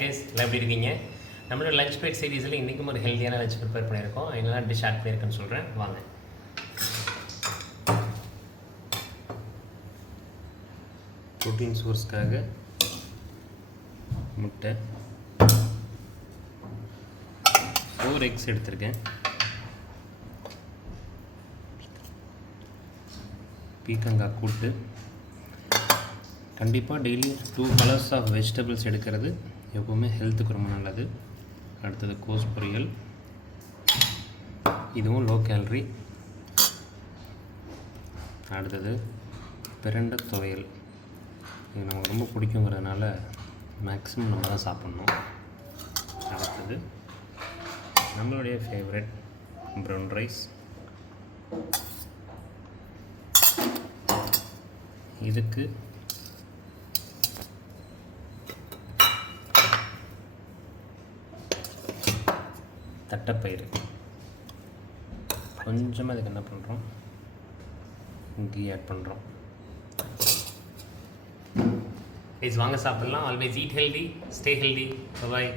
Guys எல்லாம் எப்படி இருக்கீங்க? நம்மளோட லஞ்ச் பேட் சீரீஸில் இன்றைக்கும் ஒரு ஹெல்த்தியான லஞ்ச் ப்ரிப்பேர் பண்ணியிருக்கோம். என்னெல்லாம் டிஷ் ஆட் பண்ணியிருக்கேன்னு சொல்கிறேன் வாங்க. ப்ரோட்டீன் சோர்ஸ்க்காக முட்டை 4 எக்ஸ் எடுத்திருக்கேன். பீக்கங்காய் கூட்டு. கண்டிப்பாக டெய்லி 2 கலர்ஸ் ஆஃப் வெஜிடபிள்ஸ் எடுக்கிறது எப்போவுமே ஹெல்த்துக்கு ரொம்ப நல்லது. அடுத்தது கோஸ் பொரியல், இதுவும் லோ கேலரி. அடுத்தது பிரண்டை துவையல், இது நமக்கு ரொம்ப பிடிக்குங்கிறதுனால மேக்ஸிமம் நம்ம தான் சாப்பிட்ணும். அடுத்தது நம்மளுடைய ஃபேவரட் ப்ரௌன் ரைஸ். இதுக்கு தட்டைப்பயிறு, கொஞ்சமாக அதுக்கு என்ன பண்ணுறோம், கீ ஆட் பண்ணுறோம். ப்ளீஸ் வாங்க சாப்பிட்லாம். Always eat healthy, stay healthy. பாய்.